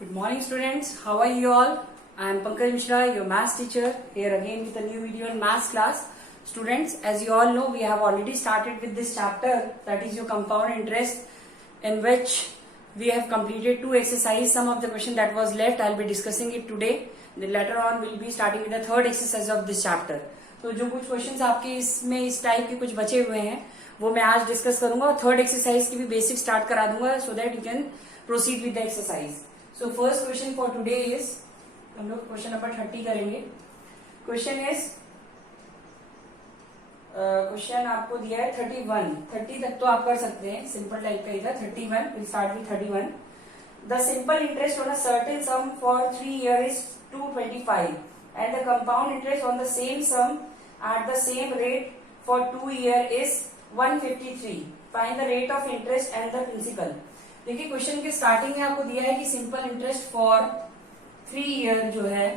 Good morning, students. How are you all? I am Pankaj Mishra, your maths teacher, here again with a new video in maths class. Students, as you all know, we have already started with this chapter, that is your compound interest, in which we have completed two exercises. Some of the question that was left, I will be discussing it today. Then later on, we will be starting with the third exercise of this chapter. तो जो कुछ questions आपके इसमें इस type के कुछ बचे हुए हैं वो मैं आज डिस्कस करूंगा और थर्ड एक्सरसाइज की भी बेसिक स्टार्ट करा दूंगा so that you can proceed with the exercise. So first question for today is, हम लोग क्वेश्चन नंबर 30 करेंगे. क्वेश्चन इज, क्वेश्चन आपको दिया है 31. 30 तक तो आप कर सकते हैं, सिंपल टाइप का इधर. 31 will start with 31. The simple interest on a certain some for 3 years is 225 and the compound interest on the same sum at the same rate for 2 years is 153. Find the rate of interest and the principal. देखिए question के starting में आपको दिया है कि simple interest for 3 year जो है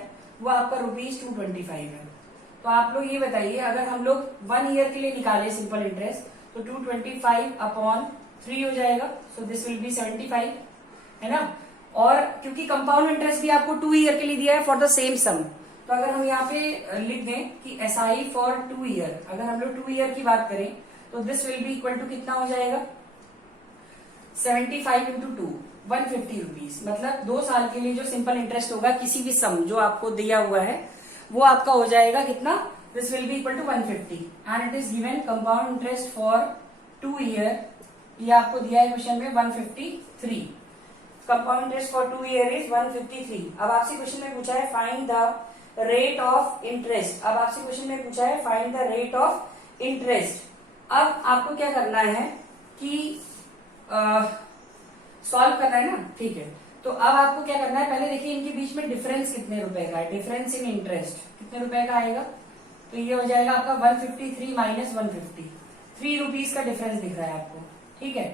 वो आपका ₹225 है. तो आप लोग ये बताइए, अगर हम लोग 1 year के लिए निकाले सिंपल इंटरेस्ट तो 225 अपॉन 3 हो जाएगा. सो दिस विल बी 75, है ना. और क्योंकि कंपाउंड इंटरेस्ट भी आपको 2 year के लिए दिया है फॉर द सेम सम, तो अगर हम यहाँ पे लिख दें कि SI फॉर 2 year, अगर हम लोग 2 year की बात करें तो this will be equal to कितना हो जाएगा, 75 इंटू 2, 150 रुपीज. मतलब 2 साल के लिए जो सिंपल इंटरेस्ट होगा किसी भी सम जो आपको दिया हुआ है वो आपका हो जाएगा कितना, this will be equal to 150. And it is given compound interest for 2 year, ये आपको दिया है क्वेश्चन में 153. Compound interest for 2 year is 153. अब आपसे क्वेश्चन में पूछा है find the rate of interest. अब आपसे क्वेश्चन में पूछा है find the rate of interest. अब आपको क्या करना है कि सॉल्व करना है ना, ठीक है. तो अब आपको क्या करना है, पहले देखिए इनके बीच में डिफरेंस कितने रुपए का है. डिफरेंस इन इंटरेस्ट कितने रुपए का आएगा, तो ये हो जाएगा आपका 153 माइनस 150. 3 रुपीज का डिफरेंस दिख रहा है आपको, ठीक है.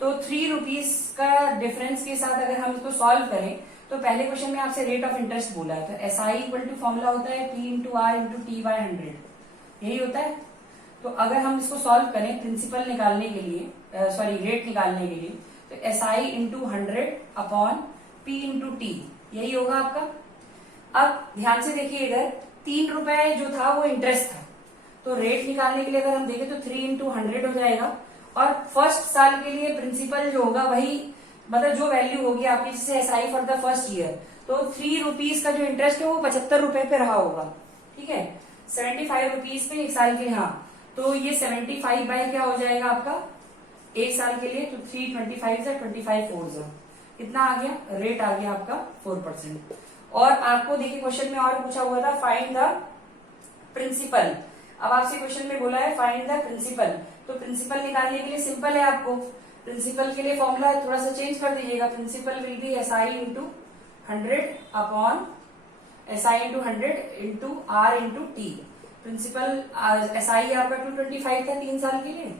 तो 3 रुपीज का डिफरेंस के साथ अगर हम इसको सॉल्व करें तो पहले क्वेश्चन में आपसे रेट ऑफ इंटरेस्ट बोला है, तो SI इक्वल टू फॉर्मूला होता है P into R into T by 100, यही होता है. तो अगर हम इसको सॉल्व करें प्रिंसिपल निकालने के लिए, सॉरी रेट निकालने के लिए, तो SI into 100 upon P into T, यही होगा आपका. अब ध्यान से देखिए, इधर 3 रुपए जो था वो इंटरेस्ट था, तो रेट निकालने के लिए अगर हम देखें तो 3 इंटू 100 हो जाएगा. और फर्स्ट साल के लिए प्रिंसिपल जो होगा वही, मतलब जो वैल्यू होगी आपकी, जैसे SI for the first year, तो 3 रुपीज का जो इंटरेस्ट है वो 75 रुपए पे रहा होगा, ठीक है. 75 रुपीज पे 1 साल के लिए. हाँ, तो ये 75 बाय क्या हो जाएगा आपका 1 साल के लिए, तो 325 से 25 4 से कितना आ गया, रेट आ गया आपका 4%. और आपको देखिए क्वेश्चन में और पूछा हुआ था फाइंड द प्रिंसिपल. अब आपसे क्वेश्चन में बोला है फाइंड द प्रिंसिपल, तो प्रिंसिपल निकालने के लिए सिंपल है, आपको प्रिंसिपल के लिए फॉर्मूला थोड़ा सा चेंज कर दीजिएगा. Principal will be SI into 100 upon SI into 100 into R into T. Principal SI आपका 225 था 3 साल के लिए,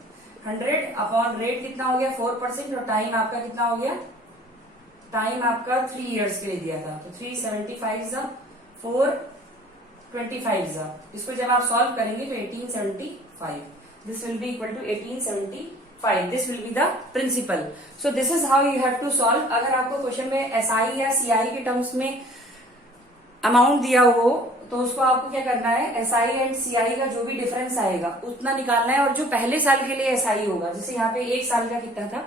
100 अपॉन रेट कितना हो गया 4%, और टाइम आपका कितना हो गया, टाइम आपका 3 years के लिए दिया था, तो 375 जा 425 जा. इसको जब आप सॉल्व करेंगे तो 1875, this will be equal to 1875. This will be the principal. So this is how you have to solve. अगर आपको क्वेश्चन में SI या CI के टर्म्स में अमाउंट दिया हो तो उसको आपको क्या करना है, SI एंड CI का जो भी डिफरेंस आएगा उतना निकालना है. और जो पहले साल के लिए SI होगा, जैसे यहाँ पे 1 साल का कितना था,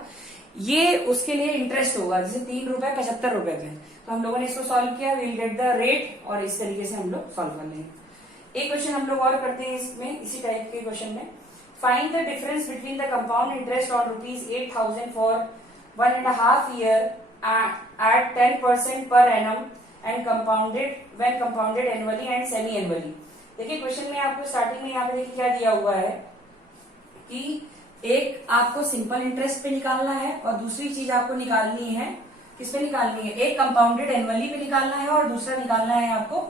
ये उसके लिए इंटरेस्ट होगा, जैसे 3 रुपए 75 रुपए में. तो हम लोगों ने इसको सॉल्व किया, विल गेट द रेट, और इस तरीके से हम लोग सॉल्व कर लेंगे. एक क्वेश्चन हम लोग और करते हैं इसमें, इसी टाइप के क्वेश्चन में. Find the difference between the compound interest on ₹8,000 for 1.5 year at 10% per annum and compounded annually and semi annually. देखिए क्वेश्चन में आपको स्टार्टिंग में यहाँ पे देखिए क्या दिया हुआ है कि एक आपको सिंपल इंटरेस्ट पे निकालना है और दूसरी चीज आपको निकालनी है, किस पे निकालनी है, एक कंपाउंडेड एनुअली पे निकालना है और दूसरा निकालना है आपको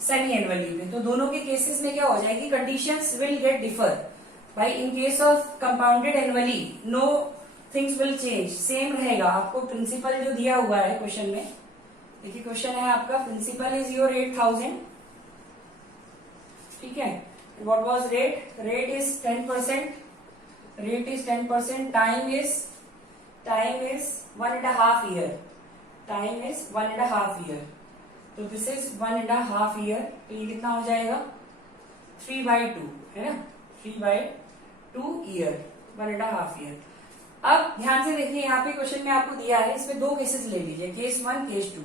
सेमी एनुअली पे. तो दोनों के केसेस में क्या हो जाएगी, कंडीशंस विल गेट डिफर. भाई in case of compounded annually no things will change, same रहेगा. आपको प्रिंसिपल जो दिया हुआ है क्वेश्चन में, देखिए क्वेश्चन है आपका प्रिंसिपल इज योर 8,000, ठीक है. What was rate, rate is 10%, rate is 10%, time is 1.5 year, time is 1.5 year, तो दिस इज 1.5 ईयर, तो ये कितना हो जाएगा 3/2 है ना, 3/2 ईयर, 1.5 ईयर। अब ध्यान से देखिए, यहाँ पे क्वेश्चन में आपको दिया है, इसमें 2 केसेस ले लीजिए, केस 1 केस 2।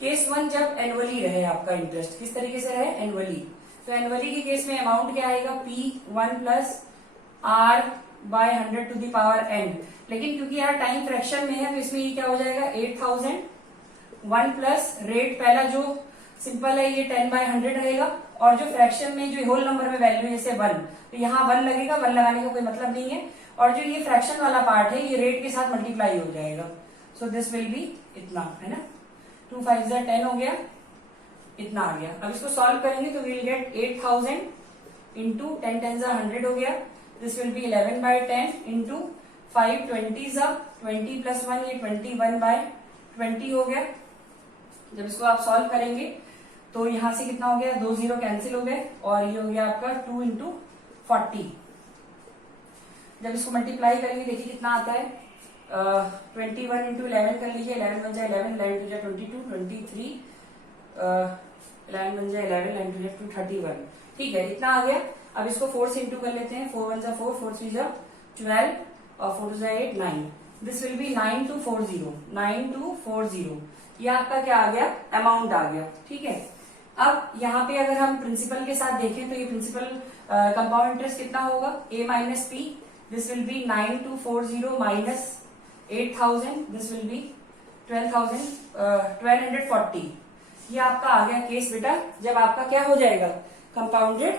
केस 1 जब एनुअली रहे आपका इंटरेस्ट, किस तरीके से रहे, एनुअली, तो एनुअली के केस में अमाउंट क्या आएगा, P1 plus R/100 to the power n, लेकिन क्योंकि यहाँ टाइम फ्रैक्शन में है तो इसमें ये क्या हो जाएगा 8000, 1 प्लस रेट पहला जो सिंपल है ये 10/100 रहेगा, और जो फ्रैक्शन में जो होल नंबर में वैल्यू जैसे 1, तो यहाँ 1 लगेगा, 1 लगाने का कोई मतलब नहीं है, और जो ये फ्रैक्शन वाला पार्ट है ये रेट के साथ मल्टीप्लाई हो जाएगा, सो दिस विल बी इतना, है ना, 2 5 10 हो गया, इतना आ गया। अब इसको सॉल्व करेंगे तो विल गेट 8000 इंटू 10 10 100 हो गया, this will B 11/10 into 5 20 20 plus 1 ये 21/20 हो गया। जब इसको आप सॉल्व करेंगे तो यहां से कितना हो गया, 2 0 कैंसिल हो गए, और ये हो गया आपका 2 इंटू 40। जब इसको मल्टीप्लाई करेंगे देखिए कितना आता है, 21 इंटू 11 कर लीजिए, 11 बन जाए 11, 11 टू जाए 22, 23, 11 बन जाए 11, 11 टू जाए 31, ठीक है, इतना आ गया। अब इसको 4 से इंटू कर लेते हैं, 4 1 जा 4, 4 3 जा 12, और 4 2 जा 8 9, दिस विल बी 9240, 9240, ये आपका क्या आ गया, अमाउंट आ गया, ठीक है। अब यहाँ पे अगर हम प्रिंसिपल के साथ देखें तो ये प्रिंसिपल कंपाउंड इंटरेस्ट कितना होगा, a minus P, this will B 9240 minus 8000, this will B 1240, ये आपका आ गया केस बेटा, जब आपका क्या हो जाएगा, कंपाउंडेड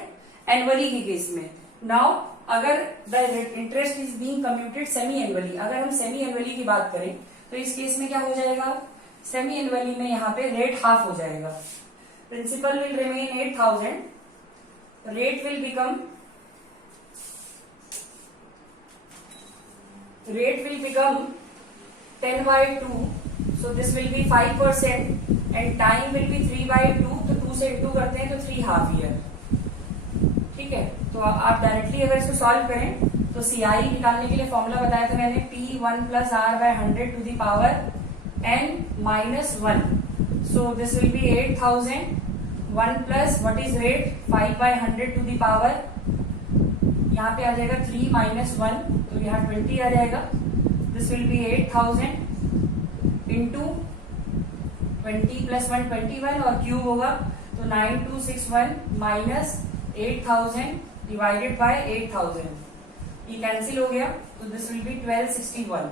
एनुअली के केस में। नाउ अगर the interest is being computed semi annually, अगर हम सेमी एनुअली की बात करें तो इस केस में क्या हो जाएगा, सेमी एनुअली में यहाँ पे रेट हाफ हो जाएगा, principal will remain 8000, rate will become 10/2, so this will be 5% and time will be 3/2, तो 2 से इंटू करते हैं तो 3/2 ईयर, ठीक है। तो आप डायरेक्टली अगर इसको सॉल्व करें तो CI निकालने के लिए फॉर्मूला बताया था मैंने, P1 plus R/100 to the power n minus 1, so this will be 8000, 1 plus what is rate 5/100 to the power, यहाँ पे आ जाएगा 3 माइनस 1, तो यहाँ 20 आ जाएगा, this will B 8000 into 20 plus 1 21, और क्यूब होगा तो 9261 माइनस 8000 डिवाइडेड बाय 8000, ये कैंसिल हो गया, तो दिस विल बी 1261,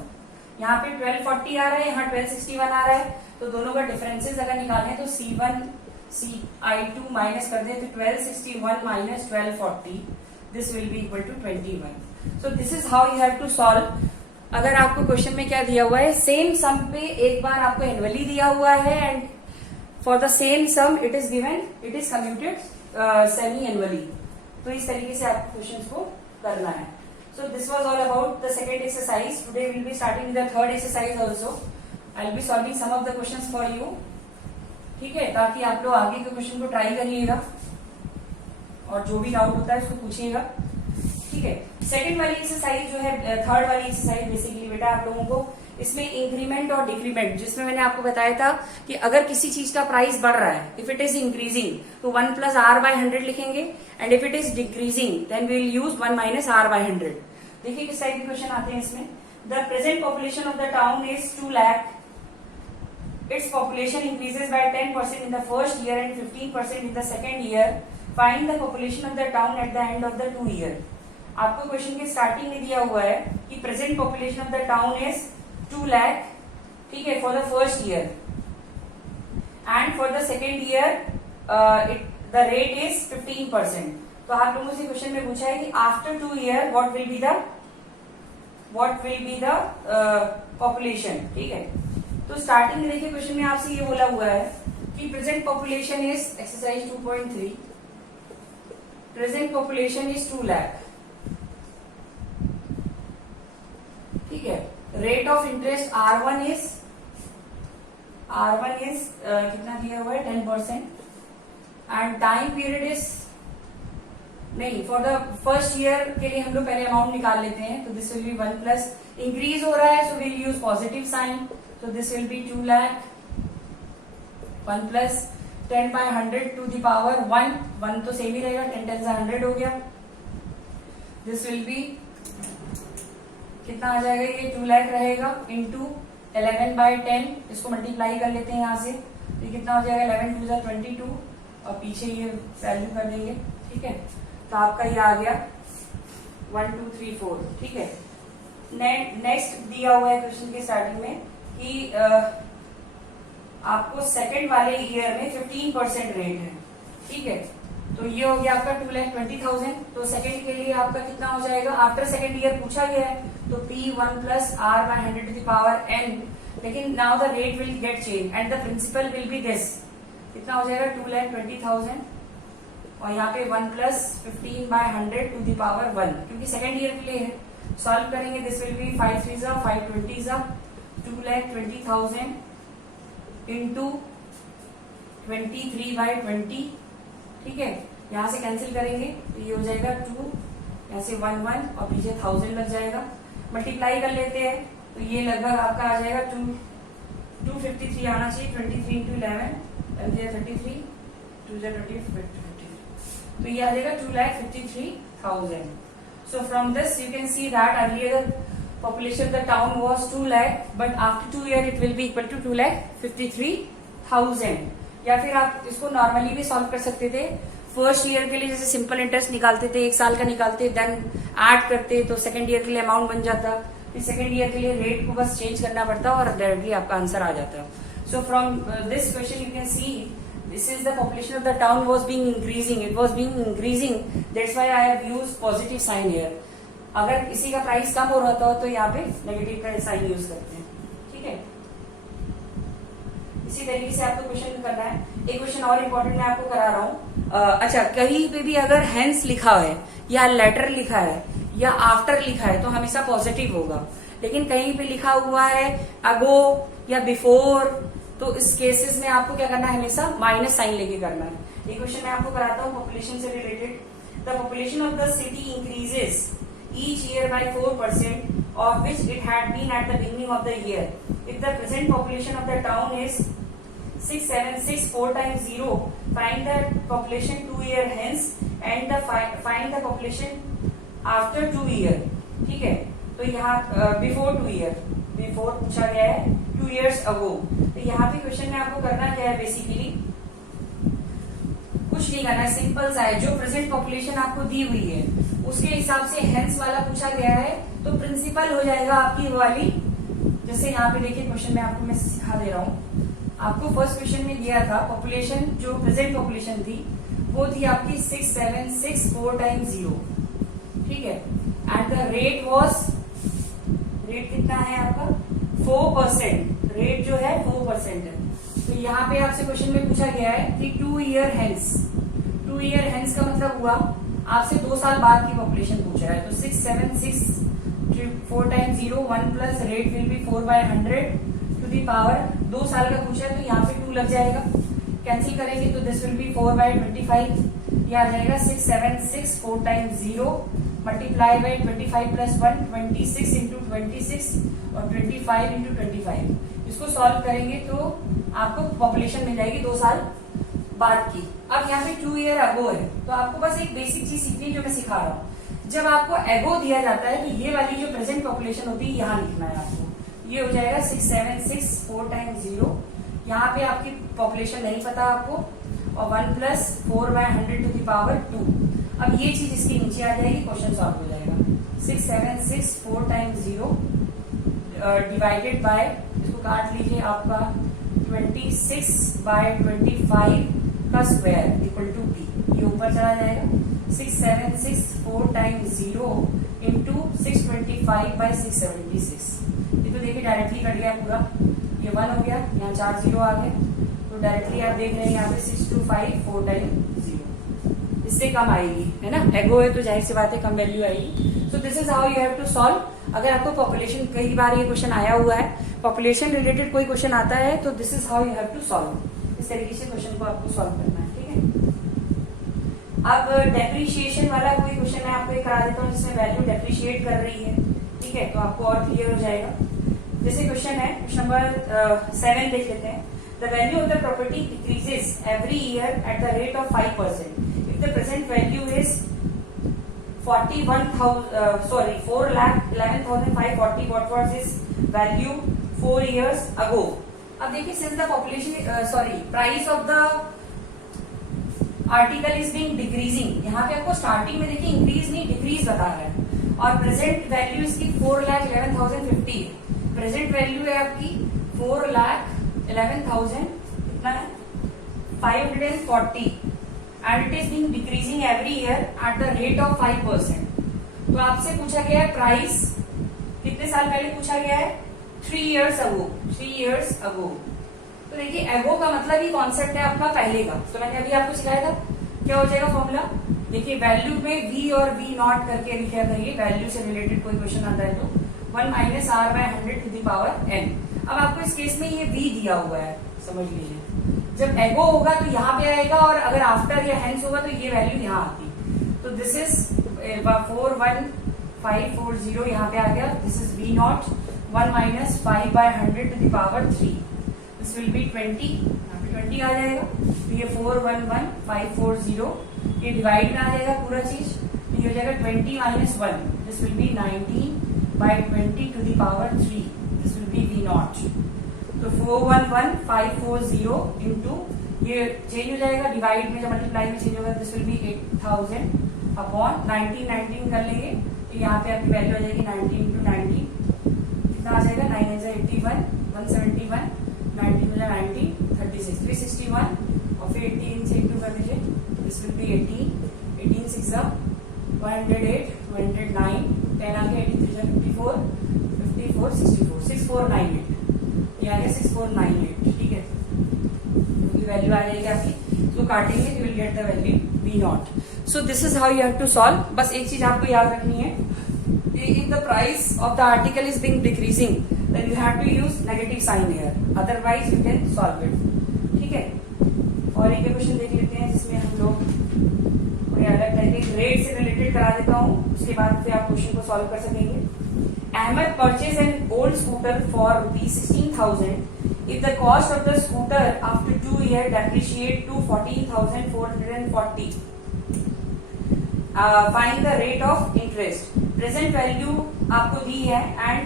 यहाँ पे 1240 आ रहा है, यहाँ 1261 आ रहा है, तो दोनों का डिफरेंसेस अगर निकालें तो C1 CI2 माइनस कर दें तो 1261 minus 1240, this will be equal to 21। So this is how you have to solve. अगर आपको क्वेश्चन में क्या दिया हुआ है, सेम सम पे एक बार आपको एनुअली दिया हुआ है and for the same sum it is given, it is computed semi annually, तो इस तरीके से आपको क्वेश्चन को करना है। So this was all about the second exercise. Today will be starting the third exercise also, I will be solving some of the question for you, ठीक है, ताकि आप लोग आगे के क्वेश्चन को ट्राई करिएगा और जो भी डाउट होता है उसको पूछिएगा, ठीक है। सेकंड वाली एक्सरसाइज जो है, थर्ड वाली एक्सरसाइज बेसिकली बेटा आप लोगों को इसमें इंक्रीमेंट और डिक्रीमेंट, जिसमें मैंने आपको बताया था कि अगर किसी चीज का प्राइस बढ़ रहा है, इफ इट इज इंक्रीजिंग तो 1 प्लस R/100 लिखेंगे, and if it is decreasing then we will use 1 minus R/100। देखिए किस टाइप के क्वेश्चन आते हैं इसमें। The present population of the town is 2 lakh, its population increases by 10% in the first year and 15% in the second year. Find the population of the town at the end of the 2 year. आपको question के starting में दिया हुआ है कि present population of the town is 2 lakh, ठीक है, for the first year, and for the second year the rate is 15%। तो आप लोगों से क्वेश्चन में पूछा है कि after 2 year what will be the population, ठीक है। तो स्टार्टिंग में देखिए क्वेश्चन में आपसे ये बोला हुआ है कि present population is, exercise 2.3, present population is 2 lakh, ठीक है। Rate of interest R1 is कितना दिया हुआ है 10%, एंड टाइम पीरियड इज नहीं, फॉर द फर्स्ट ईयर के लिए हम लोग पहले अमाउंट निकाल लेते हैं, तो this will be 1 plus, increase हो रहा है so will use positive sign, तो this will be 2 lakh, 1 plus 10 by 100 to the power 1 तो सेम ही रहेगा, 10 10 से 100 हो गया, दिस विल बी कितना आ जाएगा, ये 2 लाख रहेगा इंटू 11 बाय 10, इसको मल्टीप्लाई कर लेते हैं यहाँ से, तो ये कितना हो जाएगा 11 2 जा 22 और पीछे ये वैल्यू कर देंगे, ठीक है, तो आपका ये आ गया 1 2 3 4, ठीक है। नेक्स्ट दिया हुआ है क्वेश्चन के स्टार्टिंग में कि आपको सेकंड वाले ईयर में 15% रेट है, ठीक है, तो ये हो गया आपका 2,20,000, तो सेकंड के लिए आपका कितना हो जाएगा, आफ्टर सेकंड ईयर पूछा गया है, तो P1 plus R by 100 to the power n, लेकिन now the rate will get change and the principal will be this, कितना हो जाएगा 2,20,000 और यहाँ पे 1 plus 15 by 100 to the power 1, क्योंकि सेकंड ईयर के लिए है, सॉल्व करेंगे, दिस विल बी 5 3 जा 5 20 जा 2,20,000 इंटू 23 बाय 20, ठीक है, यहाँ से कैंसिल करेंगे तो ये हो जाएगा 2, यहाँ से 1 1 और पीछे 1000 लग जाएगा, मल्टीप्लाई कर लेते हैं तो ये लगभग आपका आ जाएगा 253 आना चाहिए, 23 इंटू 11 33 2 तो ये आ जाएगा 2,53,000। So from this you can see that earlier population the town was 2 lakh but after 2 year it will be equal to 2,53,000। या फिर आप इसको नॉर्मली भी सॉल्व कर सकते थे, फर्स्ट ईयर के लिए जैसे सिंपल इंटरेस्ट निकालते थे, 1 साल का निकालते, देन ऐड करते तो सेकंड ईयर के लिए अमाउंट बन जाता, फिर सेकंड ईयर के लिए रेट को बस चेंज करना पड़ता और डायरेक्टली आपका आंसर आ जाता। So from this question you can see this is the population of the town was being increasing, it was being increasing, that's why I have used positive sign here। अगर किसी का price कम हो रहा था तो यहाँ पे नेगेटिव का साइन यूज करते हैं, ठीक है। इसी तरीके से आपको क्वेश्चन करना है, एक क्वेश्चन और इम्पोर्टेंट मैं आपको करा रहा हूँ। अच्छा, कहीं पे भी अगर हेंस लिखा है या लेटर लिखा है या आफ्टर लिखा है तो हमेशा पॉजिटिव होगा, लेकिन कहीं पे लिखा हुआ है अगो या बिफोर, तो इस केसेस में आपको क्या करना है, हमेशा माइनस साइन लेके करना है। एक क्वेश्चन मैं आपको कराता हूँ पॉपुलेशन से related, the population of the city increases each year by 4% of which it had been at the beginning of the year. If the present population of the town is 676 4 times 0, find the population 2 year hence and the find the population after 2 year, ठीक है। तो यहाँ before 2 year, before पूछा गया है 2 years ago, तो यहाँ पे क्वेश्चन में आपको करना क्या है, बेसिकली कुछ नहीं करना है, सिंपल सा है, जो प्रेजेंट पॉपुलेशन आपको दी हुई है उसके हिसाब से हेंस वाला पूछा गया है, तो प्रिंसिपल हो जाएगा आपकी वाली, जैसे यहाँ पे देखिए क्वेश्चन में आपको मैं सिखा दे रहा हूँ। आपको फर्स्ट क्वेश्चन में दिया था पॉपुलेशन, जो प्रेजेंट पॉपुलेशन थी वो थी आपकी 6764 टाइम्स 0, ठीक है, and the rate was, rate कितना है आपका 4%, रेट जो है 4% है। तो यहाँ पे आपसे क्वेश्चन में पूछा गया है कि 2 ईयर हेंस, 2 ईयर हेंस का मतलब हुआ आपसे 2 साल बाद की पॉपुलेशन पूछ रहा है, तो 676 times 0 1 plus rate will be 4 by 100 to the power, 2 साल का पूछा है तो यहाँ पे 2 लग जाएगा, कैंसिल करेंगे तो दिस विल बी 4 बाय 25, ये आ जाएगा 6764 times 0 multiply by 25 plus 1 26 into 26 और 25 इंटू 25, इसको सॉल्व करेंगे तो आपको पॉपुलेशन मिल जाएगी 2 साल बाद की। अब यहाँ पे 2 ईयर अगो है, तो आपको बस एक बेसिक चीज सीखनी जो मैं सिखा रहा हूँ, जब आपको एगो दिया जाता है तो ये वाली जो प्रेजेंट पॉपुलेशन होती है यहाँ लिखना है आपको, ये हो जाएगा 6764 टाइम्स 0, यहाँ पे आपकी पॉपुलेशन नहीं पता आपको, और 1 plus 4 by 100 to the power 2। अब ये चीज इसके नीचे आ जाएगी, क्वेश्चन सॉल्व हो जाएगा, 6764 टाइम्स 0 डिवाइडेड बाय, इसको काट लीजिए आपका 26 बाय 25 का स्क्वायर इक्वल टू बी, ये ऊपर चला जाएगा, 6764 टाइम्स 0 इंटू 625 बाय 676, ये तो देखिए डायरेक्टली कट गया पूरा, ये 1 हो गया, यहाँ 4 0 आ गए, तो डायरेक्टली आप देख रहे हैं यहाँ पे 625 4 टाइम्स 0, इससे कम आएगी, है ना, एगो है तो जाहिर सी बात है कम वैल्यू आएगी। So this is how you have to solve. अगर आपको पॉपुलेशन, कई बार ये क्वेश्चन आया हुआ है, पॉपुलेशन रिलेटेड कोई क्वेश्चन आता है तो this is how you have to solve, इस तरीके से क्वेश्चन को आपको सॉल्व करना है, ठीक है। अब डेप्रिशिएशन वाला कोई क्वेश्चन है आपको करा देता हूँ जिसमें वैल्यू डेप्रिशिएट कर रही है, ठीक है, तो आपको और क्लियर हो जाएगा। जैसे क्वेश्चन है, क्वेश्चन नंबर 7 देख लेते हैं। The value of the property decreases every year at the rate of 5%। If the present value is 4,11,540, what was this value 4 years ago? अब देखिए, since the population price of the article is being decreasing, यहाँ पे आपको starting में देखिए increase नहीं decrease बता रहा है, और प्रेजेंट वैल्यू इसकी 4,11,050 है। प्रेजेंट वैल्यू है आपकी 4,11,000 कितना है 540, and it is being decreasing every year at the rate of 5%। तो आपसे पूछा गया है प्राइस कितने साल पहले पूछा गया है 3 years ago। तो देखिए एगो का मतलब ही कॉन्सेप्ट है आपका पहले का, तो मैंने अभी आपको सिखाया था। क्या हो जाएगा फॉर्मूला, देखिए वैल्यू में वी और वी नॉट करके लिखा करिए, वैल्यू से रिलेटेड कोई क्वेश्चन आता है तो 1 - r/100 to the power n। अब आपको इस केस में ये वी दिया हुआ है, समझ लीजिए, जब एगो होगा तो यहाँ पे आएगा, और अगर आफ्टर या हेंस होगा तो ये वैल्यू यहाँ आती। तो दिस इज 41540 यहाँ पे आ गया, this is V naught 1 - 5/100 to the power 3, this will be 20, यहाँ पे 20 आ जाएगा। तो ये 41540 ये डिवाइड में आ जाएगा पूरा चीज, तो ये हो जाएगा 20 - 1, this will be 19/20 to the power 3, this will be V naught. तो 41540 इंटू ये चेंज हो जाएगा डिवाइड में, जब मल्टीप्लाई में चेंज होगा दिस विल बी 8000 अपॉन 19 कर लेंगे, तो यहाँ पे आपकी वैल्यू आ जाएगी 19 × 19 कितना आ जाएगा 9 × 81 171, 19 × 19 36 361, और फिर 18 से इंटू कर दीजिए, दिस विल बी 18 6 108 109 10 आ गया 83 54 54 64 6498, ये आ गया 6498, ठीक है, तो वैल्यू आ जाएगी आपकी। तो काटेंगे तो will get the value V naught. So this is how you have to solve. बस एक चीज आपको याद रखनी है, if the price of the article is being decreasing then you have to use negative sign here, otherwise you can solve it, ठीक है। और एक क्वेश्चन देख लेते हैं जिसमें हम लोग थोड़े अलग टाइप के रेट से रिलेटेड करा देता हूँ, उसके बाद फिर आप क्वेश्चन को सॉल्व कर सकेंगे। Ahmed purchased an old scooter for ₹16,000 if the cost of the scooter after 2 years depreciate to 14,440. Find the rate of interest. Present value आपको दी है and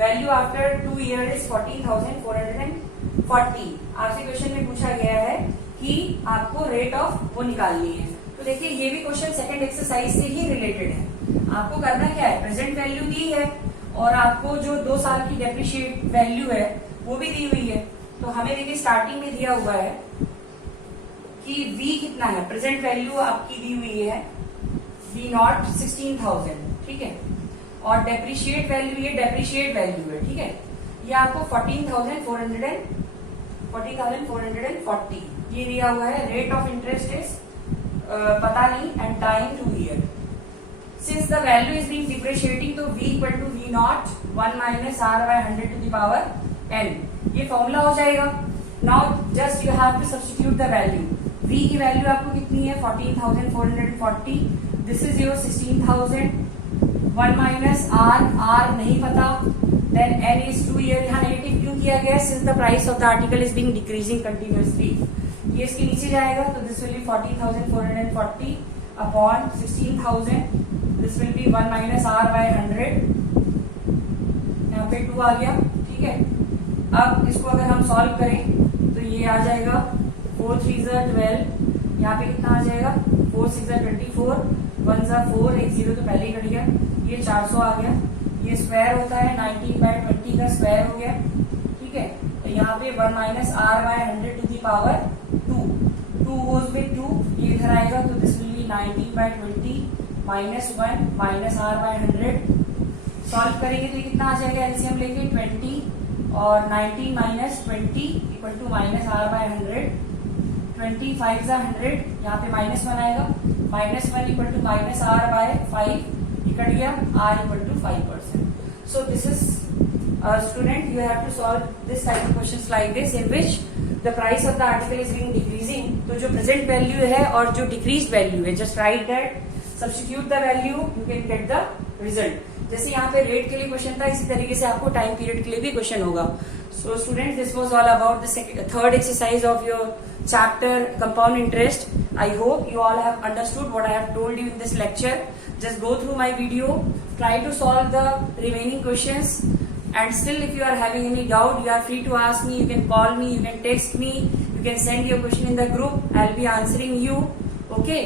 value after 2 years is 14,440। आपसे क्वेश्चन में पूछा गया है कि आपको रेट ऑफ वो निकालनी है। तो देखिए ये भी क्वेश्चन सेकंड एक्सरसाइज से ही रिलेटेड है। आपको करना क्या है, प्रेजेंट वैल्यू दी है और आपको जो 2 साल की डेप्रिशिएट वैल्यू है वो भी दी हुई है। तो हमें देखिए स्टार्टिंग में दिया हुआ है कि v कितना है, प्रेजेंट वैल्यू आपकी दी हुई है v नॉट 16,000, ठीक है, और डेप्रिशिएट वैल्यू ये डेप्रिशिएट वैल्यू है, ठीक है, ये आपको 14,440 ये दिया हुआ है। रेट ऑफ इंटरेस्ट इज पता नहीं and time 2 year. Since the value is being depreciating, तो v equal to v naught 1 - r/100 to the power n, ये फॉर्मूला हो जाएगा। Now just you have to substitute the value। v की value आपको कितनी है 14,440, this is your 16,000, 1 - r नहीं पता, then n is 2 year, यहाँ नेगेटिव क्यों किया गया, since the price of the article is being decreasing continuously, ये इसके नीचे जाएगा, तो this will be 14,440 upon 16,000, this will be 1 - r/100, यहाँ पे 2 आ गया, ठीक है। अब इसको अगर हम सॉल्व करें तो ये आ जाएगा 4 3 12, यहाँ पे कितना आ जाएगा 4 6 24, 1 4, 1 0 तो पहले ही कट गया, ये 400 आ गया, ये स्क्वायर होता है 19/20 का स्क्वायर हो गया, ठीक है। तो यहाँ पे 1 - r/100 to the power 2 goes with 2, ये इधर आएगा, तो this will be 19/20 -1 - r/100। Solve करेंगे तो कितना आ जाएगा, एलसीएम लेके 20 और 19 - 20 इक्वल टू -r/100, 25 × 100, यहाँ पे -1 आएगा, -1 इक्वल टू -r/5, कट गया, r equal to 5%। So this is student, you have to solve this type of questions like this, in which the price of the article is being decreasing, तो जो present value है और जो decrease value है, just right that, substitute the value, you can get the result. जैसे यहाँ पे rate के लिए क्वेश्चन था, इसी तरीके से आपको टाइम पीरियड के लिए भी क्वेश्चन होगा। So student, this was all about the third exercise of your chapter compound interest. I hope you all have understood what I have told you in this lecture. Just go through my video, try to solve the remaining questions, and still if you are having any doubt, you are free to ask me, you can call me, you can text me, you can send your question in the group, I'll be answering you. Okay,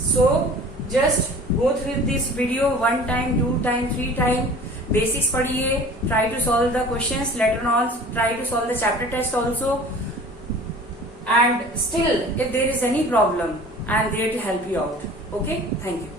so just go through this video 1 time, 2 time, 3 time, basics padhiye, try to solve the questions, later on try to solve the chapter test also. And still, if there is any problem, I am there to help you out. Okay, thank you.